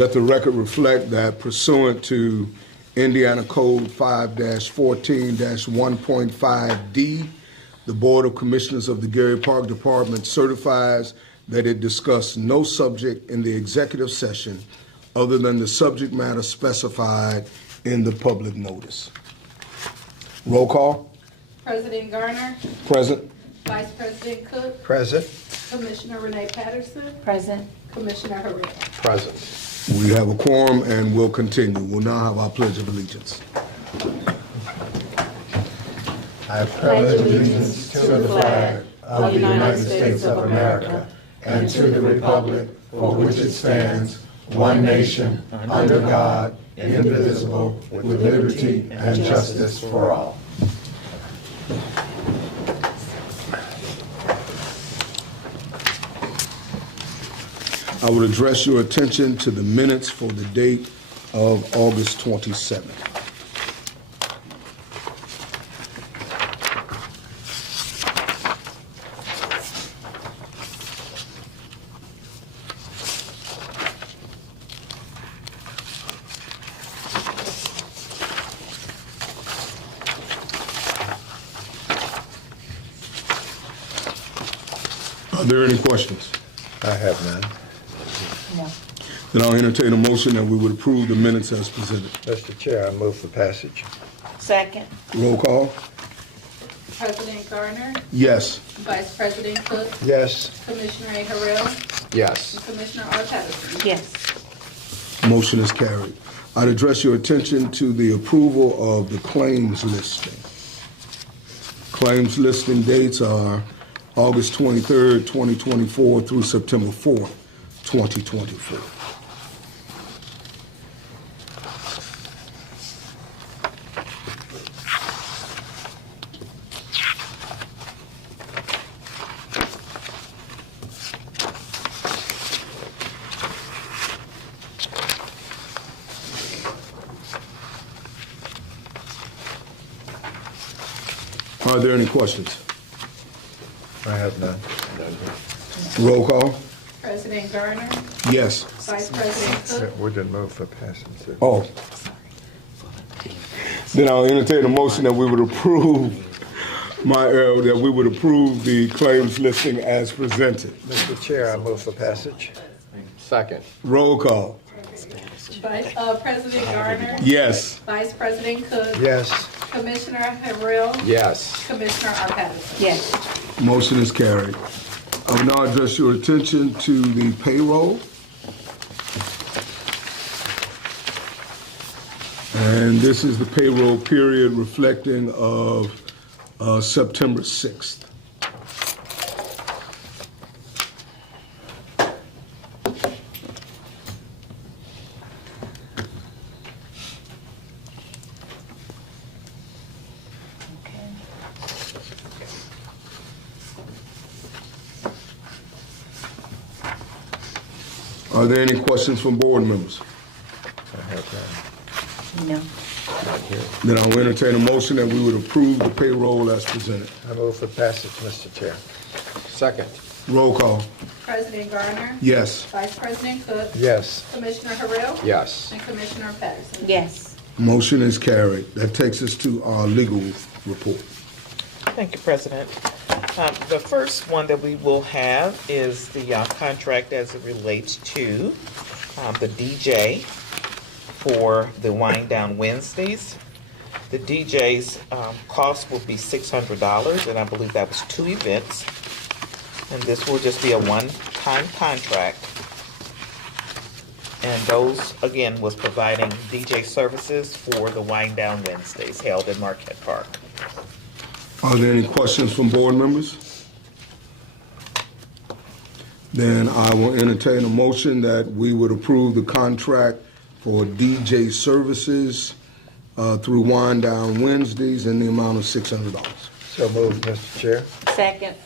Let the record reflect that pursuant to Indiana Code 5-14-1.5D, the Board of Commissioners of the Gary Park Department certifies that it discussed no subject in the executive session other than the subject matter specified in the public notice. Roll call. President Garner. Present. Vice President Cook. Present. Commissioner Renee Patterson. Present. Commissioner Harrell. Present. We have a quorum and we'll continue. We'll now have our Pledge of Allegiance. I pledge allegiance to the flag of the United States of America and to the republic for which it stands, one nation, under God, indivisible, with liberty and justice for all. I would address your attention to the minutes for the date of August 27th. Are there any questions? I have none. No. Then I'll entertain a motion that we would approve the minutes as presented. Mr. Chair, I move for passage. Second. Roll call. President Garner. Yes. Vice President Cook. Yes. Commissioner A. Harrell. Yes. And Commissioner R. Patterson. Yes. Motion is carried. I'd address your attention to the approval of the claims listing. Claims listing dates are August 23rd, 2024 through September 4th, 2024. Are there any questions? I have none. Roll call. President Garner. Yes. Vice President Cook. We didn't move for passage. Oh. Then I'll entertain a motion that we would approve that we would approve the claims listing as presented. Mr. Chair, I move for passage. Second. Roll call. President Garner. Yes. Vice President Cook. Yes. Commissioner Harrell. Yes. Commissioner R. Patterson. Yes. Motion is carried. I will now address your attention to the payroll. And this is the payroll period reflecting of September 6th. Are there any questions from board members? I have none. No. Then I'll entertain a motion that we would approve the payroll as presented. I move for passage, Mr. Chair. Second. Roll call. President Garner. Yes. Vice President Cook. Yes. Commissioner Harrell. Yes. And Commissioner Patterson. Yes. Motion is carried. That takes us to our legal report. Thank you, President. The first one that we will have is the contract as it relates to the DJ for the Wind Down Wednesdays. The DJ's cost will be $600, and I believe that was 2 events. And this will just be a one-time contract. And those, again, was providing DJ services for the Wind Down Wednesdays held in Marquette Park. Are there any questions from board members? Then I will entertain a motion that we would approve the contract for DJ services through Wind Down Wednesdays in the amount of $600. So moved, Mr. Chair. Second.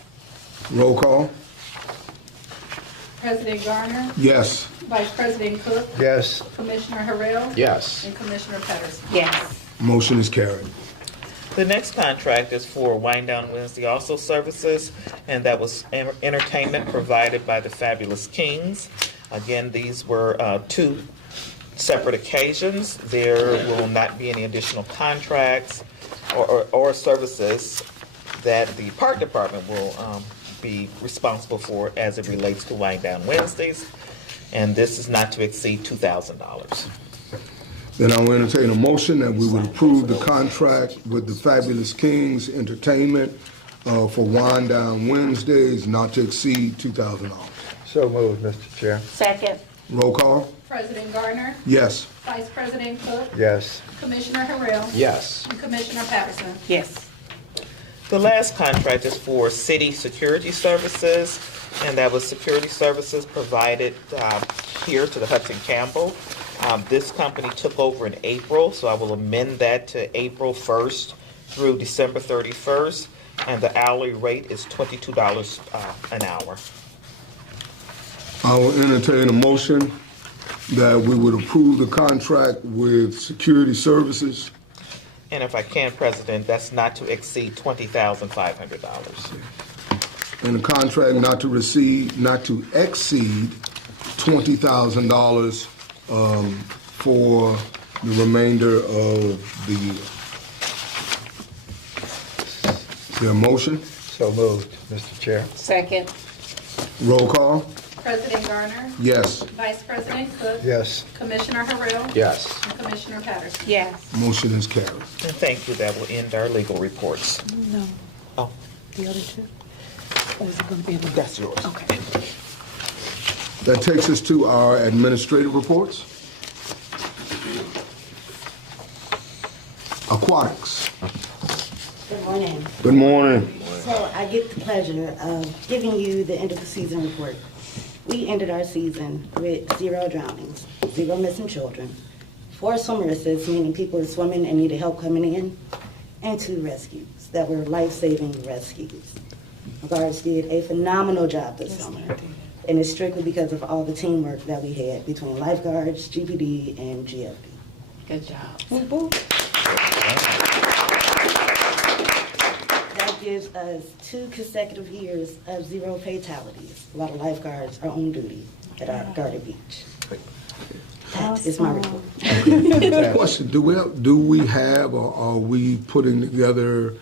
Roll call. President Garner. Yes. Vice President Cook. Yes. Commissioner Harrell. Yes. And Commissioner Patterson. Yes. Motion is carried. The next contract is for Wind Down Wednesday also services, and that was entertainment provided by the Fabulous Kings. Again, these were 2 separate occasions. There will not be any additional contracts or services that the Park Department will be responsible for as it relates to Wind Down Wednesdays, and this is not to exceed $2,000. Then I will entertain a motion that we would approve the contract with the Fabulous Kings Entertainment for Wind Down Wednesdays, not to exceed $2,000. So moved, Mr. Chair. Second. Roll call? President Gardner, Yes. Vice President Cook, Yes. Commissioner Harrell, Yes. and Commissioner Patterson. Yes. The last contract is for city security services, and that was security services provided here to the Hudson Campbell. This company took over in April, so I will amend that to April 1st through December 31st, and the hourly rate is $22 an hour. I will entertain a motion that we would approve the contract with security services. And if I can, President, that's not to exceed $20,500. And a contract not to exceed $20,000 for the remainder of the year. Is there a motion? So moved, Mr. Chair. Second. Roll call? President Gardner, Yes. Vice President Cook, Yes. Commissioner Harrell, Yes. and Commissioner Patterson. Yes. Motion is carried. And thank you. That will end our legal reports. No, Oh, the other two? Or is it going to be? that's yours. Okay. That takes us to our administrative reports. Aquatics. Good morning. Good morning. So I get the pleasure of giving you the end of the season report. We ended our season with 0 drownings, 0 missing children, 4 swimmer assists, meaning people were swimming and needed help coming in, and 2 rescues that were life-saving rescues. The guards did a phenomenal job this summer, and it's strictly because of all the teamwork that we had between lifeguards, GPD, and GFD. Good job. That gives us 2 consecutive years of 0 fatalities while the lifeguards are on duty at our Garden Beach. That is my report. Question, do we have or are we putting together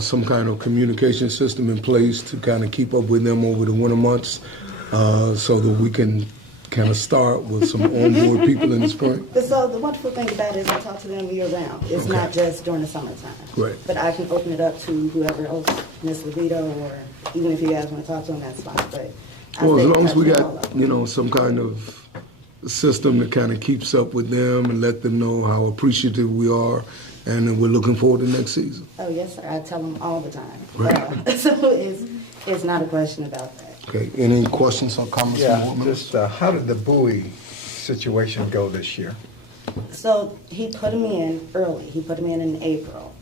some kind of communication system in place to kind of keep up with them over the winter months so that we can kind of start with some onboard people in the spring? So the wonderful thing about it is I talk to them year round. It's Okay. not just during the summertime. Great. But I can open it up to whoever else, Ms. Levito, or even if you guys want to talk to them, that's fine. But I Well, as stay in long as we touch with all got, of them. you know, some kind of system that kind of keeps up with them and let them know how appreciative we are, and then we're looking forward to next season. Oh, yes, sir. I tell them all the time. Right. So it's not a question about that. Okay, any questions or comments from Yeah, board members? just how did the buoy situation go this year? So he put them in early. He put them in April.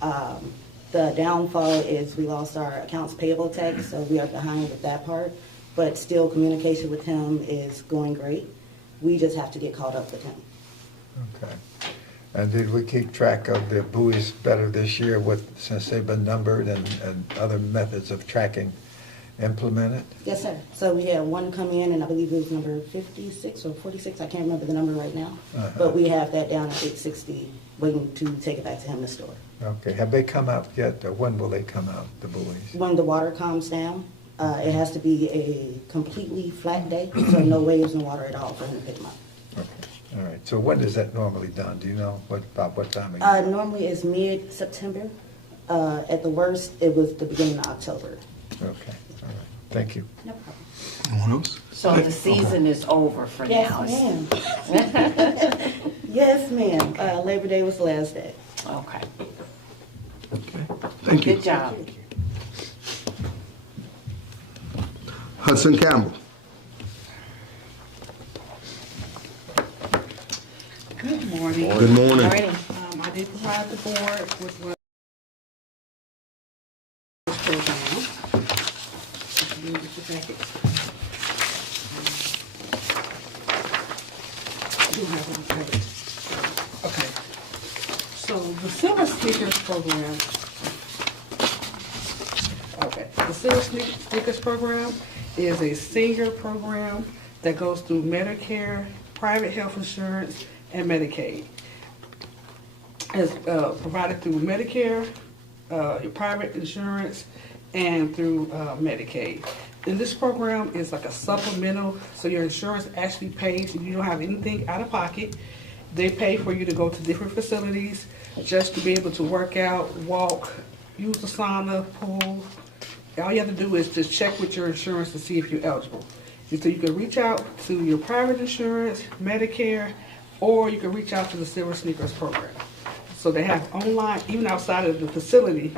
The downfall is we lost our accounts payable tax, so we are behind with that part. But still, communication with him is going great. We just have to get caught up with him. Okay. And did we keep track of the buoys better this year since they've been numbered and other methods of tracking implemented? Yes, sir. So we had one come in, and I believe it was number 56 or 46. I can't remember the number right now. But we have that down at 860, waiting to take it back to him to store. Okay, have they come out yet, or when will they come out, the buoys? When the water calms down, it has to be a completely flat day, so no waves and water at all for him to pick them up. Okay, all right. So when is that normally done? Do you know about what time of year? Normally it's mid-September. At the worst, it was the beginning of October. Okay, all right. Thank you. No problem. Anyone else? So the season is over for Yes, now? ma'am. Yes, ma'am. Labor Day was the last day. Okay. Thank you. Good job. Hudson Campbell. Good morning. Good morning. Alrighty. I did provide the board with what program. If you look at the packet. You have it covered. Okay. So the Silver Sneakers program. Okay. The Silver Sneakers program is a senior program that goes through Medicare private health insurance, and Medicaid. It's provided through Medicare, your private insurance, and through Medicaid. And this program is like a supplemental, so your insurance actually pays if you don't have anything out of pocket. They pay for you to go to different facilities just to be able to work out, walk, use the sauna, pool. All you have to do is just check with your insurance to see if you're eligible. So you can reach out to your private insurance, Medicare, or you can reach out to the Silver Sneakers program. So they have online, even outside of the facility,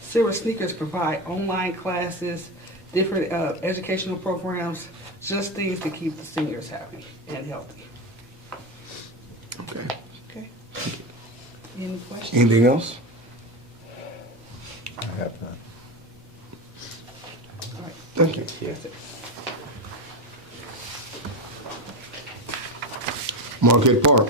Silver Sneakers provide online classes, different educational programs, just things to keep the seniors happy and healthy. Okay. Okay? Any questions? Anything else? I have none. All right. Thank you. That's it. Marquette Park.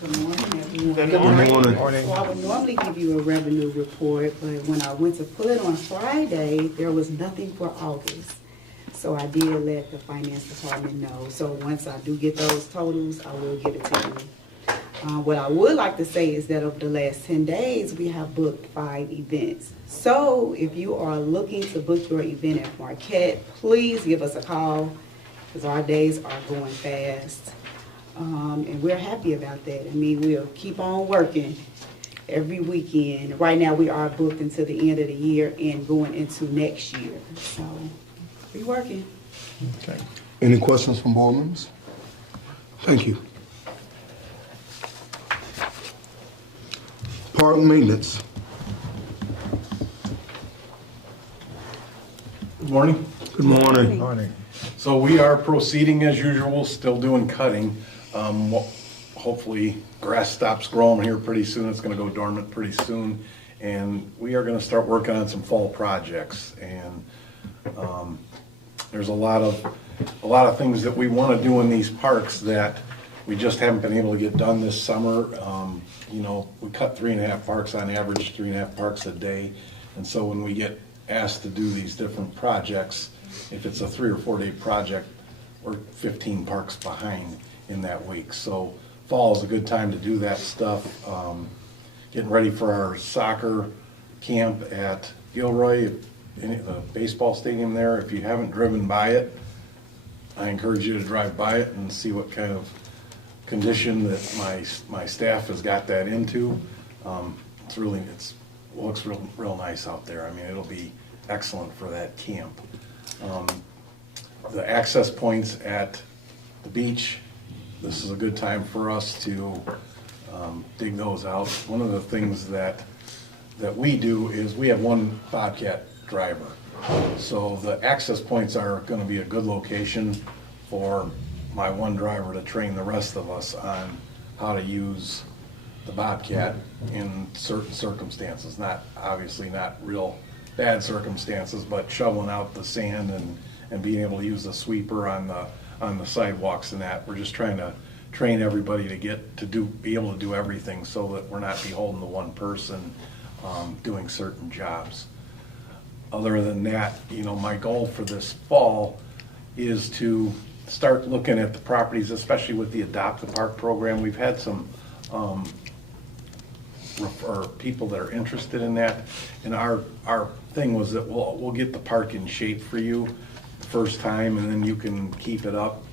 Good morning, everyone. Good morning. Morning. So I would normally give you a revenue report, but when I went to put it on Friday, there was nothing for August. So I did let the finance department know. So once I do get those totals, I will give it to you. What I would like to say is that over the last 10 days, we have booked 5 events. So if you are looking to book your event at Marquette, please give us a call because our days are going fast. And we're happy about that. I mean, we'll keep on working every weekend. Right now, we are booked until the end of the year and going into next year. So we're working. Okay. Any questions from board members? Thank you. Park maintenance. Good morning. Good morning. Morning. So we are proceeding as usual, still doing cutting. Hopefully grass stops growing here pretty soon. It's gonna go dormant pretty soon. And we are gonna start working on some fall projects. And there's a lot of things that we wanna do in these parks that we just haven't been able to get done this summer. You know, we cut 3.5 parks on average, 3.5 parks a day. And so when we get asked to do these different projects, if it's a 3 or 4 day project, we're 15 parks behind in that week. So fall is a good time to do that stuff. Getting ready for our soccer camp at Gilroy, in the baseball stadium there. If you haven't driven by it, I encourage you to drive by it and see what kind of condition that my staff has got that into. It looks real nice out there. I mean, it'll be excellent for that camp. The access points at the beach, this is a good time for us to dig those out. One of the things that we do is we have one Bobcat driver. So the access points are gonna be a good location for my one driver to train the rest of us on how to use the Bobcat in certain circumstances. Obviously not real bad circumstances, but shoveling out the sand and being able to use the sweeper on the sidewalks and that. We're just trying to train everybody to be able to do everything so that we're not beholden to one person doing certain jobs. Other than that, you know, my goal for this fall is to start looking at the properties, especially with the Adopt a Park program. We've had some people that are interested in that, and our thing was that we'll get the park in shape for you the first time, and then you can keep it up.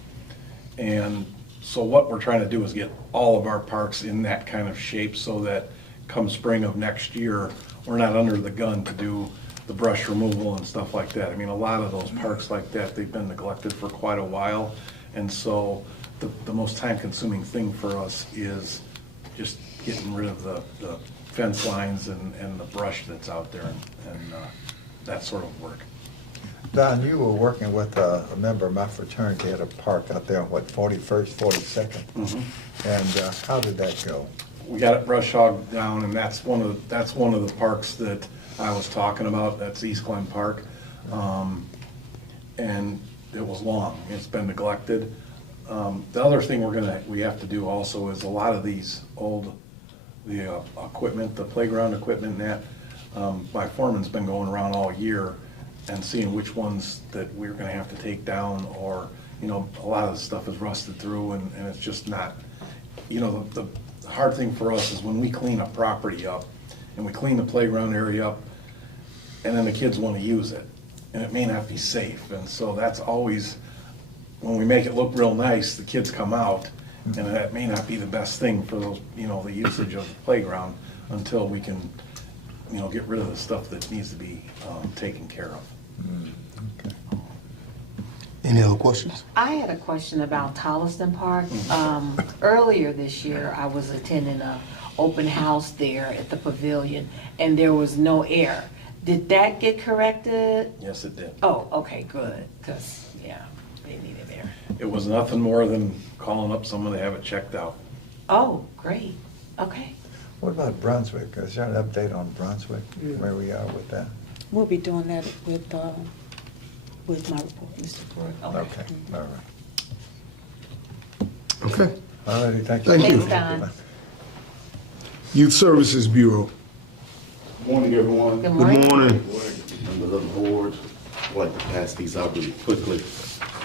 And so what we're trying to do is get all of our parks in that kind of shape so that come spring of next year, we're not under the gun to do the brush removal and stuff like that. I mean, a lot of those parks like that, they've been neglected for quite a while. And so the most time-consuming thing for us is just getting rid of the fence lines and the brush that's out there and that sort of work. Don, you were working with a member of my fraternity at a park out there on 41st, 42nd? Mm-hmm. And how did that go? We got it brush hogged down, and that's one of the parks that I was talking about. That's East Glen Park, and it was long. It's been neglected. The other thing we have to do also is a lot of these equipment, the playground equipment, and that my foreman's been going around all year and seeing which ones that we're gonna have to take down, or, you know, a lot of the stuff is rusted through and it's just not, you know, the hard thing for us is when we clean a property up and we clean the playground area up, and then the kids wanna use it, and it may not be safe, and so that's always, when we make it look real nice, the kids come out, and that may not be the best thing for those, you know, the usage of the playground until we can, you know, get rid of the stuff that needs to be taken care of. Any other questions? I had a question about Tolliston Park. Earlier this year, I was attending a open house there at the pavilion, and there was no air. Did that get corrected? Yes, it did. Oh, okay, good, because, yeah, they needed air. It was nothing more than calling up someone to have it checked out. Oh, great, okay. What about Brunswick? Is there an update on Brunswick, where we are with that? We'll be doing that with my report, Mr. Pruitt. Okay, all right. Okay. All righty, thank you. Thank you. Thanks, Don. Youth Services Bureau. Morning, everyone. Good Good morning. morning. Members of the board, I'd like to pass these out really quickly.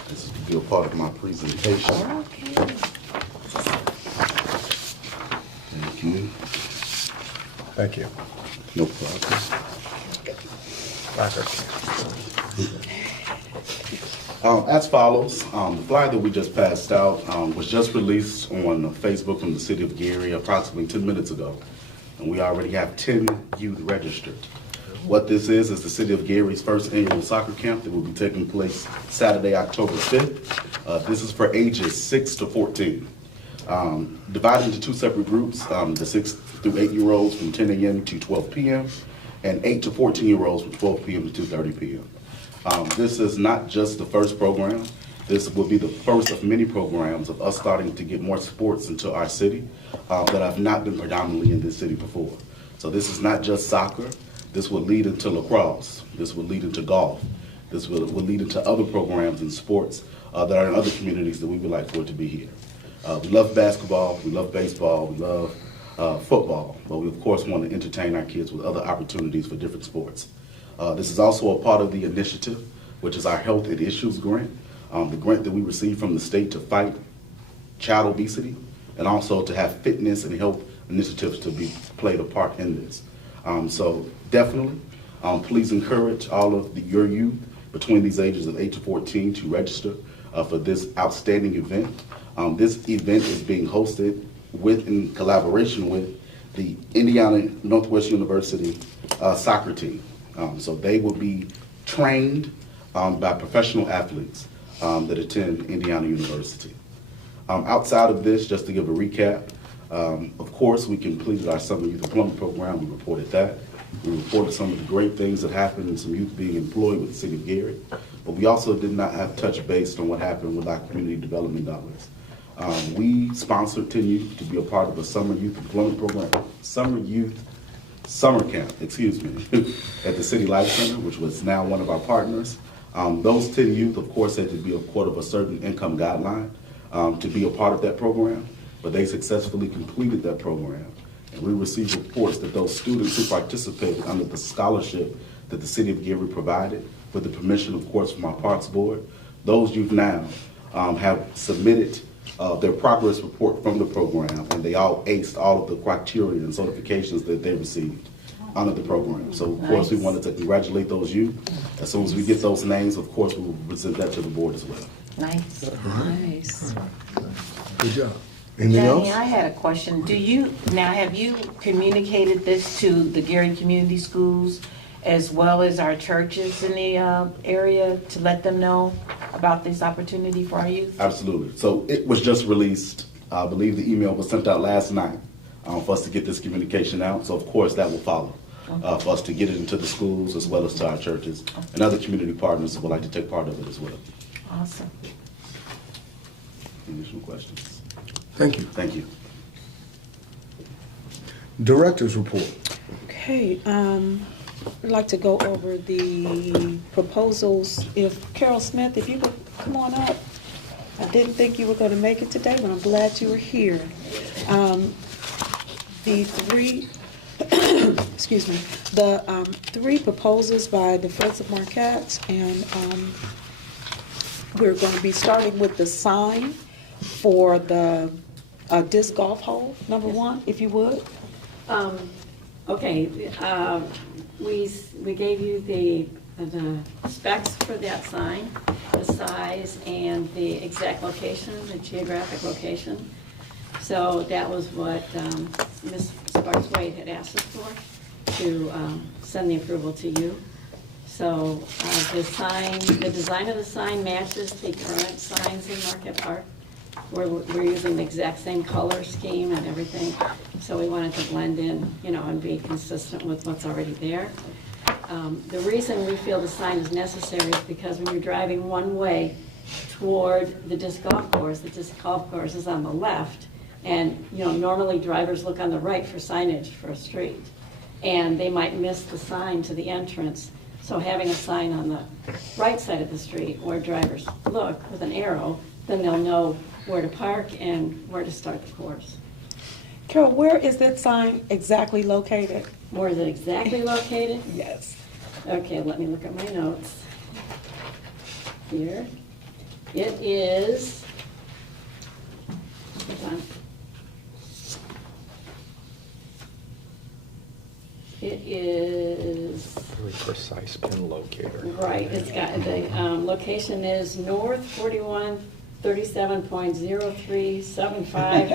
This will be a part of my presentation. Okay. Thank you. Thank you. No problem. As follows, the flyer that we just passed out was just released on Facebook from the city of Gary approximately 10 minutes ago. And we already have 10 youth registered. What this is the city of Gary's first annual soccer camp that will be taking place Saturday, October 5th. This is for ages 6 to 14. Divided into two separate groups, the 6 through 8-year-olds from 10 a.m. to 12 p.m. and 8 to 14-year-olds from 12 p.m. to 2:30 p.m. This is not just the first program. This will be the first of many programs of us starting to get more sports into our city that have not been predominantly in this city before. So this is not just soccer. This will lead into lacrosse. This will lead into golf. This will lead into other programs and sports that are in other communities that we would like for it to be here. We love basketball, we love baseball, we love football, but we of course want to entertain our kids with other opportunities for different sports. This is also a part of the initiative, which is our Health and Issues grant, the grant that we received from the state to fight child obesity and also to have fitness and health initiatives to be played a part in this. So definitely, please encourage all of your youth between these ages of 8 to 14 to register for this outstanding event. This event is being hosted in collaboration with the Indiana Northwest University soccer team. So they will be trained by professional athletes that attend Indiana University. Outside of this, just to give a recap, of course, we completed our Summer Youth Employment Program. We reported that. We reported some of the great things that happened and some youth being employed with the city of Gary. But we also did not have touch base on what happened with our community development dollars. We sponsored 10 youth to be a part of a Summer Youth Employment Program, summer camp, excuse me, at the City Life Center, which was now one of our partners. Those 10 youth, of course, had to be a part of a certain income guideline to be a part of that program, but they successfully completed that program. And we received reports that those students who participated under the scholarship that the City of Gary provided, with the permission, of course, from our Parks Board, those youth now have submitted their progress report from the program, and they all aced all of the criteria and certifications that they received under the program. So, of course, we wanted to congratulate those youth. As soon as we get those names, of course, we will present that to the board as well. Nice. Nice. Good job. Anything Danny, else? I had a question. Have you communicated this to the Gary Community Schools as well as our churches in the area to let them know about this opportunity for our youth? Absolutely. So it was just released. I believe the email was sent out last night for us to get this communication out. So, of course, that will follow for us to get it into the schools as well as to our churches and other community partners who would like to take part of it as well. Awesome. Additional questions? Thank you. Thank you. Director's report. Okay, I'd like to go over the proposals. If Carol Smith, if you could come on up. I didn't think you were going to make it today, but I'm glad you were here. The three excuse me, the 3 proposals by the Friends of Marquette, and we're going to be starting with the sign for the disc golf hole, number 1, if you would. Okay, we gave you the specs for that sign, the size and the exact location, the geographic location. So that was what Ms. Sparks-Wade had asked us for, to send the approval to you. So the sign, the design of the sign matches the current signs in Marquette Park. We're using the exact same color scheme and everything, so we wanted to blend in, you know, and be consistent with what's already there. The reason we feel the sign is necessary is because when you're driving one way toward the disc golf course is on the left, and, you know, normally drivers look on the right for signage for a street, and they might miss the sign to the entrance. So having a sign on the right side of the street where drivers look with an arrow, then they'll know where to park and where to start the course. Carol, where is that sign exactly located? Where is it exactly located? Yes. Okay, let me look at my notes. Here. It is, hold on. It is, Very precise pin locator. right, it's got, the location is north 4137.0375.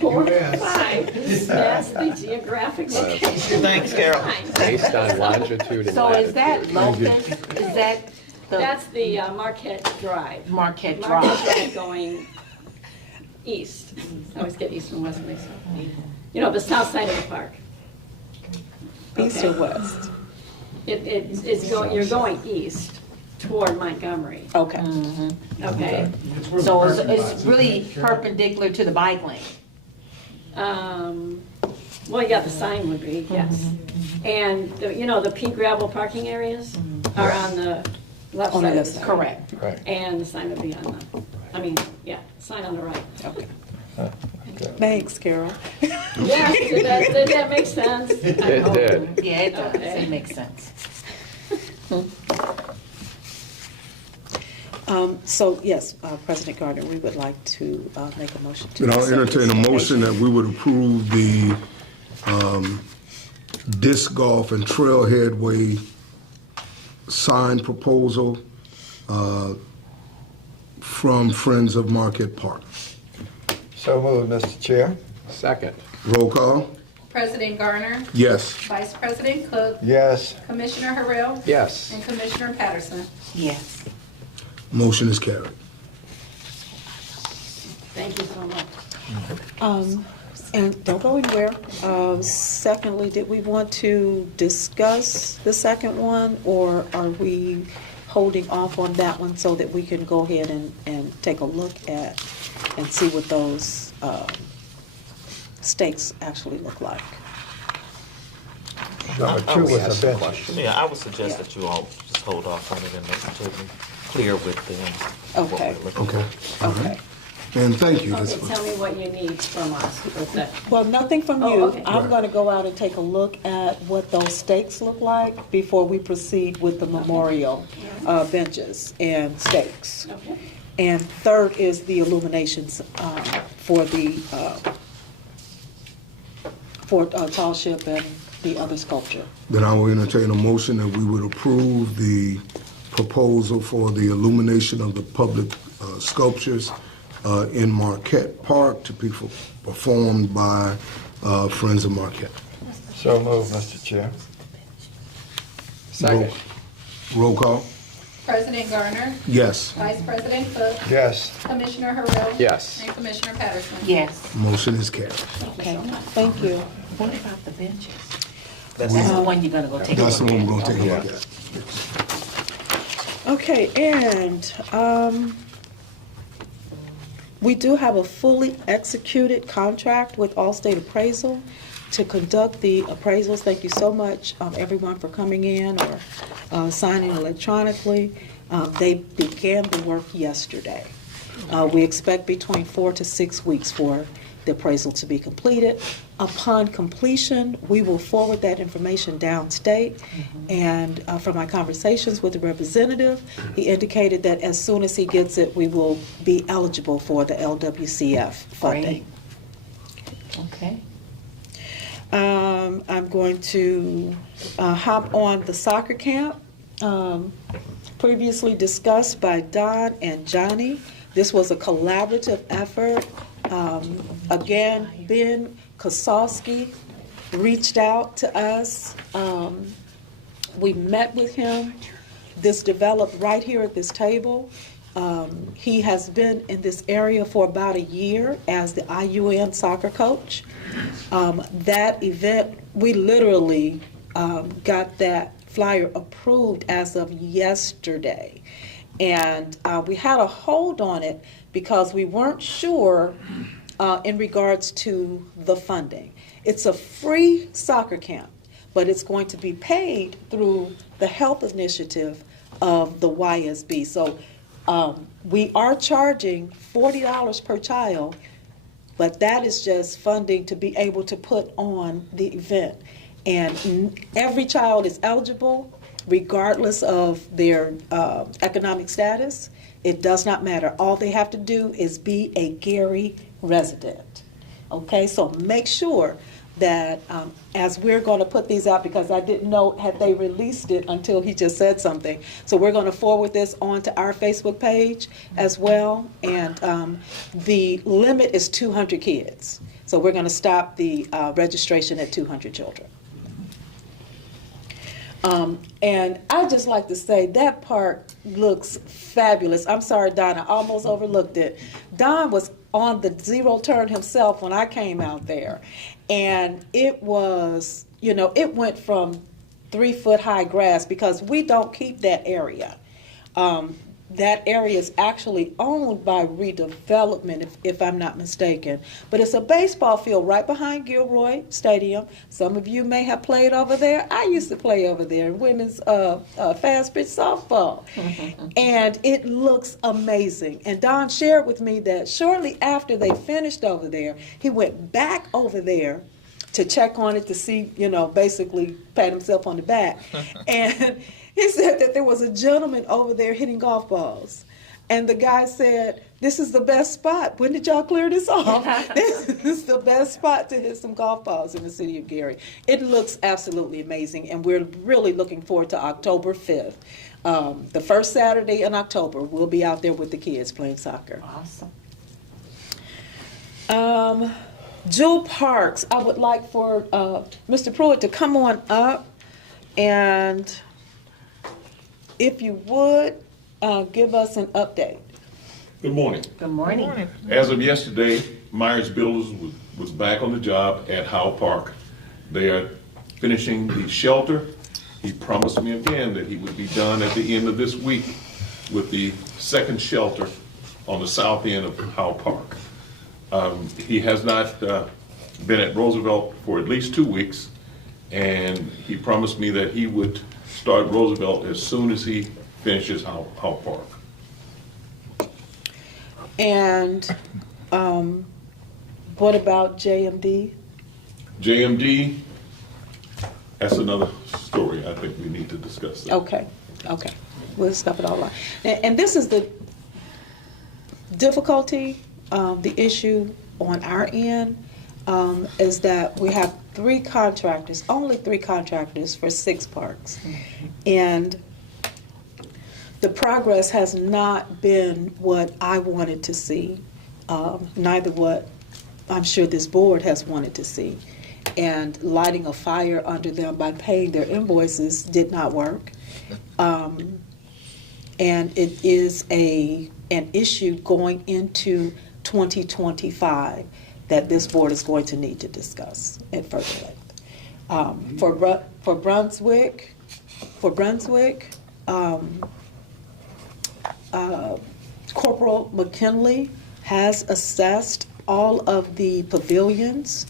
51.8245. That's the geographic location. Thanks, Carol. Based on longitude and So is that latitude. Locust, is that the That's the Marquette Drive. Marquette Marquette Drive? Drive going east. I always get east and west mixed up. You know, the south side of the park. East or west? It's going, you're going east toward Montgomery, Okay. okay? So it's really perpendicular to the bike lane? Well, yeah, the sign would be, yes. And, you know, the pea gravel parking areas are on the left On the side of left the side. street. Correct. Right. And the sign would be on the, I mean, yeah, sign on the right. Okay. Thanks, Carol. Yes, did that make sense? It did. Yeah, it does, Okay. it makes sense. So, yes, President Gardner, we would like to make a motion to. Then I'll accept entertain a this motion that we would approve the disc golf and trailhead way sign proposal from Friends of Marquette Park. So moved, Mr. Chair. Second. Roll call? President Garner, Yes. Vice President Cook, Yes. Commissioner Harrell, Yes. and Commissioner Patterson. Yes. Motion is carried. Thank you so much. And don't go anywhere. Secondly, did we want to discuss the second one, or are we holding off on that one so that we can go ahead and take a look at and see what those stakes actually look like? Number I 2 only was had a some bench. questions. Yeah, I would suggest that you all just hold off on it until we're clear with them. what Okay. we're looking Okay. for. Okay. And thank you. Okay, This was- tell me what you need from us with that. Well, nothing from Oh, you. okay. I'm going to go out and take a look at what those stakes look like before we proceed with the memorial benches and stakes. Okay. And third is the illuminations for the tall ship and the other sculpture. Then I will entertain a motion that we would approve the proposal for the illumination of the public sculptures in Marquette Park to be performed by Friends of Marquette. So moved, Mr. Chair. Second. Roll call? President Garner, Yes. Vice President Cook, Yes. Commissioner Harrell. Yes. And Commissioner Patterson. Yes. Motion is carried. Okay, thank you. What about the benches? That's That's the one you're gonna go take a That's the look one at. we're gonna take a Okay. look at. Okay, and we do have a fully executed contract with Allstate Appraisal to conduct the appraisals. Thank you so much, everyone, for coming in or signing electronically. They began the work yesterday. We expect between 4 to 6 weeks for the appraisal to be completed. Upon completion, we will forward that information downstate. And from my conversations with the representative, he indicated that as soon as he gets it, we will be eligible for the LWCF funding. Okay. I'm going to hop on the soccer camp, previously discussed by Don and Johnny. This was a collaborative effort. Again, Ben Kosowski reached out to us. We met with him. This developed right here at this table. He has been in this area for about a year as the IUN soccer coach. That event, we literally got that flyer approved as of yesterday. And we had a hold on it because we weren't sure in regards to the funding. It's a free soccer camp, but it's going to be paid through the health initiative of the YSB. So we are charging $40 per child, but that is just funding to be able to put on the event. And every child is eligible regardless of their economic status. It does not matter. All they have to do is be a Gary resident. Okay, so make sure that as we're going to put these out, because I didn't know had they released it until he just said something. So we're going to forward this on to our Facebook page as well. And the limit is 200 kids. So we're going to stop the registration at 200 children. And I just like to say that park looks fabulous. I'm sorry, Don, I almost overlooked it. Don was on the zero turn himself when I came out there. And it was, you know, it went from 3-foot high grass because we don't keep that area. That area is actually owned by redevelopment, if I'm not mistaken. But it's a baseball field right behind Gilroy Stadium. Some of you may have played over there. I used to play over there in women's fast pitch softball. And it looks amazing. And Don shared with me that shortly after they finished over there, he went back over there to check on it to see, you know, basically pat himself on the back. And he said that there was a gentleman over there hitting golf balls. And the guy said, this is the best spot. When did y'all clear this off? This is the best spot to hit some golf balls in the city of Gary. It looks absolutely amazing, and we're really looking forward to October 5th. The first Saturday in October, we'll be out there with the kids playing soccer. Awesome. Jewel Parks, I would like for Mr. Pruitt to come on up, and if you would, give us an update. Good morning. Good morning. As of yesterday, Myers Builders was back on the job at Howell Park. They are finishing the shelter. He promised me again that he would be done at the end of this week with the second shelter on the south end of Howell Park. He has not been at Roosevelt for at least 2 weeks, and he promised me that he would start Roosevelt as soon as he finishes Howell Park. And what about JMD? JMD, that's another story I think we need to discuss. That. Okay. We'll stop it all line. And this is the difficulty, the issue on our end, is that we have only three contractors for 6 parks. And the progress has not been what I wanted to see, neither what I'm sure this board has wanted to see. And lighting a fire under them by paying their invoices did not work. And it is an issue going into 2025 that this board is going to need to discuss at further length. For Brunswick, Corporal McKinley has assessed all of the pavilions.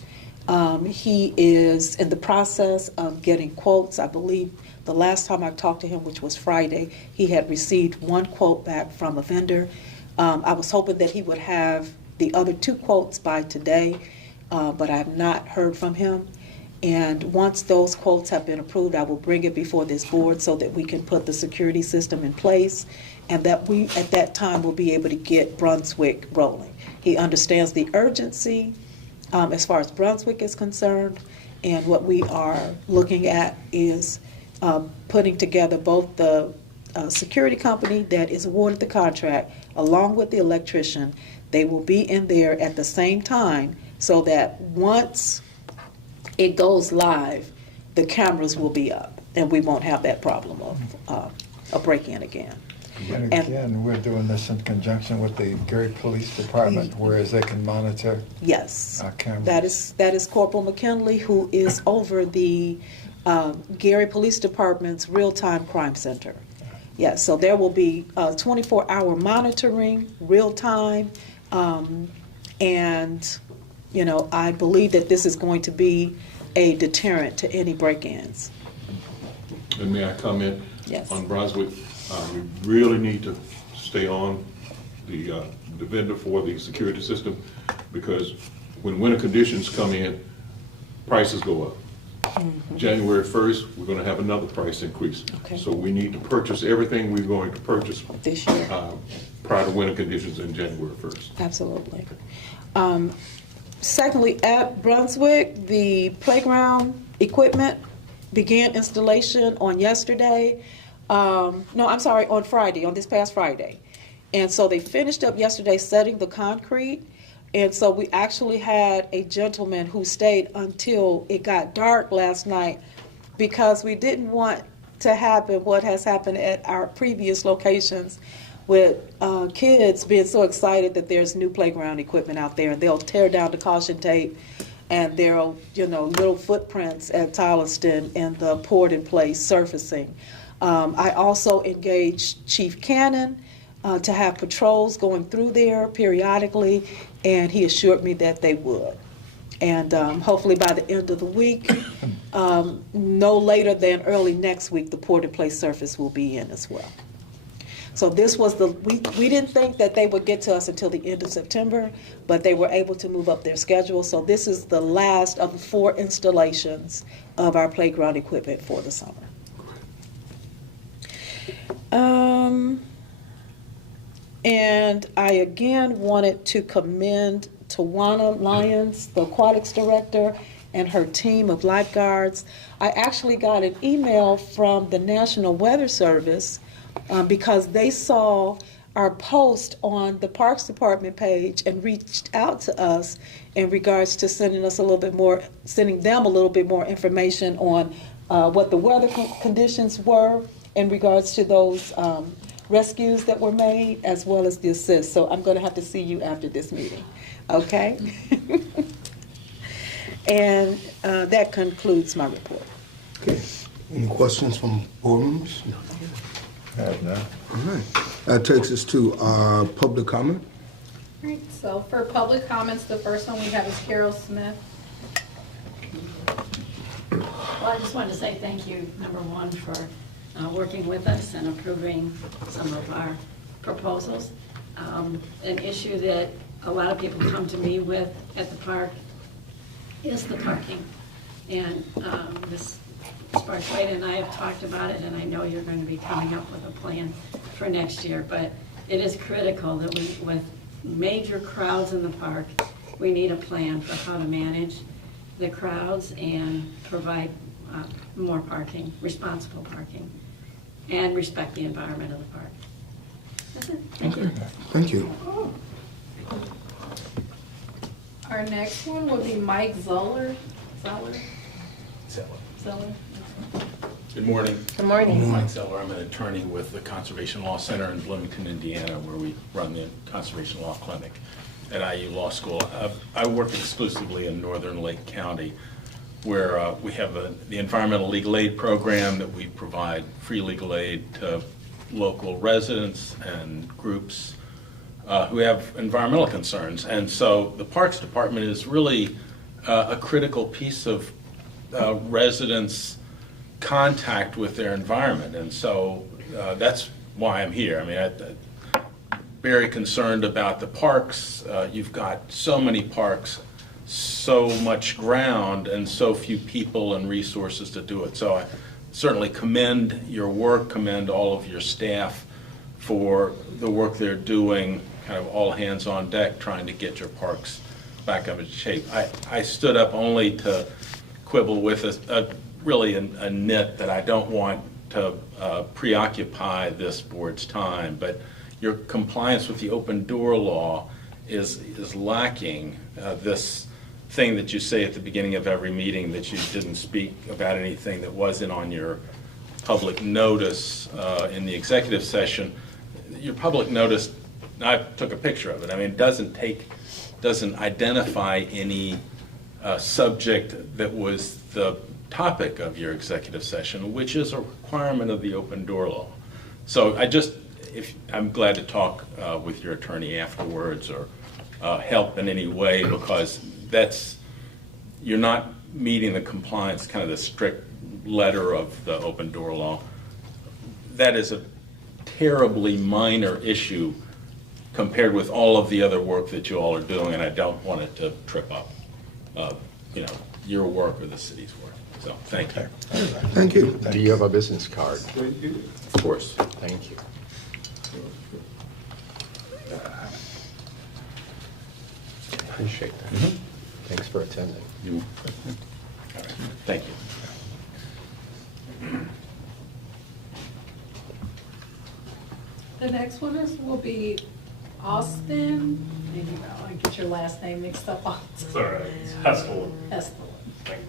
He is in the process of getting quotes. I believe the last time I talked to him, which was Friday, he had received 1 quote back from a vendor. I was hoping that he would have the other 2 quotes by today, but I have not heard from him. And once those quotes have been approved, I will bring it before this board so that we can put the security system in place, and that we, at that time, will be able to get Brunswick rolling. He understands the urgency as far as Brunswick is concerned, and what we are looking at is putting together both the security company that is awarded the contract along with the electrician. They will be in there at the same time so that once it goes live, the cameras will be up and we won't have that problem of a break-in again. And again, we're doing this in conjunction with the Gary Police Department, whereas they can monitor Yes, our cameras. that is Corporal McKinley, who is over the Gary Police Department's real-time crime center. Yes, so there will be 24-hour monitoring, real-time, and I believe that this is going to be a deterrent to any break-ins. And may I comment? Yes. On Brunswick? We really need to stay on the vendor for the security system, because when winter conditions come in, prices go up. Mm-hmm. January 1st, we're going to have another price increase. Okay. So we need to purchase everything we're going to purchase This year. prior to winter conditions in January 1st. Absolutely. Secondly, at Brunswick, the playground equipment began installation on yesterday. On Friday, on this past Friday. And so they finished up yesterday setting the concrete. And so we actually had a gentleman who stayed until it got dark last night, because we didn't want to happen what has happened at our previous locations with kids being so excited that there's new playground equipment out there. They'll tear down the caution tape, and there are little footprints at Tylerston and the poured in place surfacing. I also engaged Chief Cannon to have patrols going through there periodically, and he assured me that they would. And hopefully by the end of the week, no later than early next week, the port-in-place surface will be in as well. So this was we didn't think that they would get to us until the end of September, but they were able to move up their schedule. So this is the last of the 4 installations of our playground equipment for the summer. And I again wanted to commend Tawana Lyons, the aquatics director, and her team of lifeguards. I actually got an email from the National Weather Service because they saw our post on the Parks Department page and reached out to us in regards to sending them a little bit more information on what the weather conditions were in regards to those rescues that were made, as well as the assist. So I'm going to have to see you after this meeting, okay? And that concludes my report. Okay. Any questions from board members? No. I have none. All right. That takes us to our public comment. All right, so for public comments, the first one we have is Carol Smith. Well, I just wanted to say thank you, number one, for working with us and approving some of our proposals. An issue that a lot of people come to me with at the park is the parking. And Ms. Sparks-White and I have talked about it, and I know you're going to be coming up with a plan for next year, but it is critical that with major crowds in the park, we need a plan for how to manage the crowds and provide more parking, responsible parking, and respect the environment of the park. That's it. Thank you. Thank you. Our next one would be Mike Zoller. Good morning. Good morning. I'm Mike Zeller. I'm an attorney with the Conservation Law Center in Bloomington, Indiana, where we run the Conservation Law Clinic at IU Law School. I work exclusively in Northern Lake County, where we have the Environmental Legal Aid Program that we provide free legal aid to local residents and groups who have environmental concerns. And so the Parks Department is really a critical piece of residents' contact with their environment. And so that's why I'm here. I mean, very concerned about the parks. You've got so many parks, so much ground, and so few people and resources to do it. So I certainly commend your work, commend all of your staff for the work they're doing, kind of all hands on deck, trying to get your parks back up in shape. I stood up only to quibble with really a nit that I don't want to preoccupy this board's time, but your compliance with the open door law is lacking. This thing that you say at the beginning of every meeting, that you didn't speak about anything that wasn't on your public notice in the executive session. Your public notice, I took a picture of it. I mean, it doesn't identify any subject that was the topic of your executive session, which is a requirement of the open door law. So I'm glad to talk with your attorney afterwards or help in any way, because you're not meeting the compliance, kind of the strict letter of the open door law. That is a terribly minor issue compared with all of the other work that you all are doing, and I don't want it to trip up your work or the city's work. So thank you. Thank you. Do you have a business card? Of course. Thank you. Appreciate that. Thanks for attending. All right. Thank you. The next one will be Austin. Maybe I get your last name mixed up. It's all right. It's Hestel. Hestel. Thank you.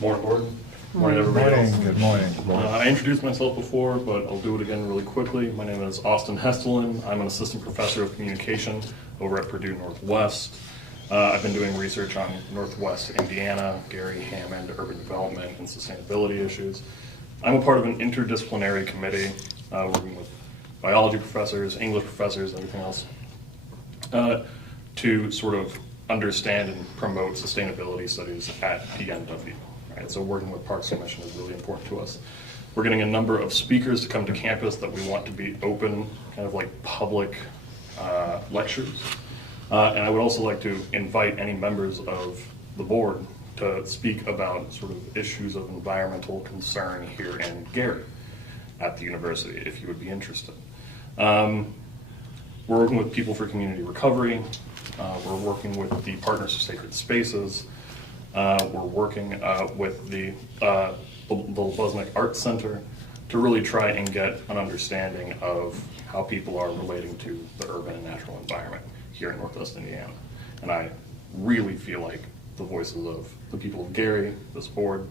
Morning, board. Morning, everybody else. Good morning. I introduced myself before, but I'll do it again really quickly. My name is Austin Hestelin. I'm an assistant professor of communication over at Purdue Northwest. I've been doing research on Northwest Indiana, Gary Hammond, urban development, and sustainability issues. I'm a part of an interdisciplinary committee working with biology professors, English professors, everything else, to sort of understand and promote sustainability studies at PNW. Right? So working with Parks Commission is really important to us. We're getting a number of speakers to come to campus that we want to be open, kind of like public lectures. And I would also like to invite any members of the board to speak about sort of issues of environmental concern here in Gary at the university, if you would be interested. We're working with People for Community Recovery. We're working with the Partners for Sacred Spaces. We're working with the Lubusnik Arts Center to really try and get an understanding of how people are relating to the urban and natural environment here in Northwest Indiana. And I really feel like the voices of the people of Gary, this board,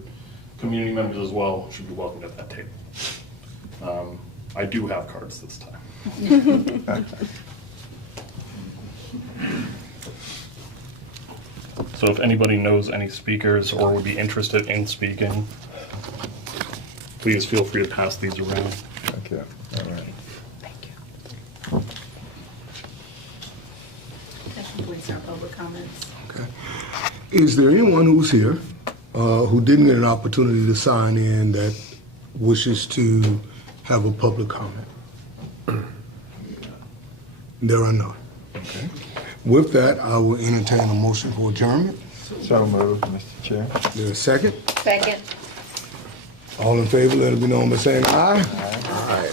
community members as well, should be welcomed at that table. I do have cards this time. So if anybody knows any speakers or would be interested in speaking, please feel free to pass these around. Thank you. All right. That completes our public comments. Okay. Is there anyone who's here who didn't get an opportunity to sign in that wishes to have a public comment? There are none. Okay. With that, I will entertain a motion for adjournment. So moved, Mr. Chair. There a second? Second. All in favor, let it be known by saying aye. All right.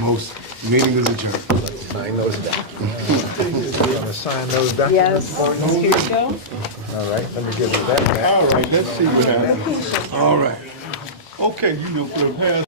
Most meeting is adjourned. Let's sign those documents. You want to sign those documents? Yes, here you go. All right, let me give you that back. All right, let's see what happens. All right. Okay, you know, for the past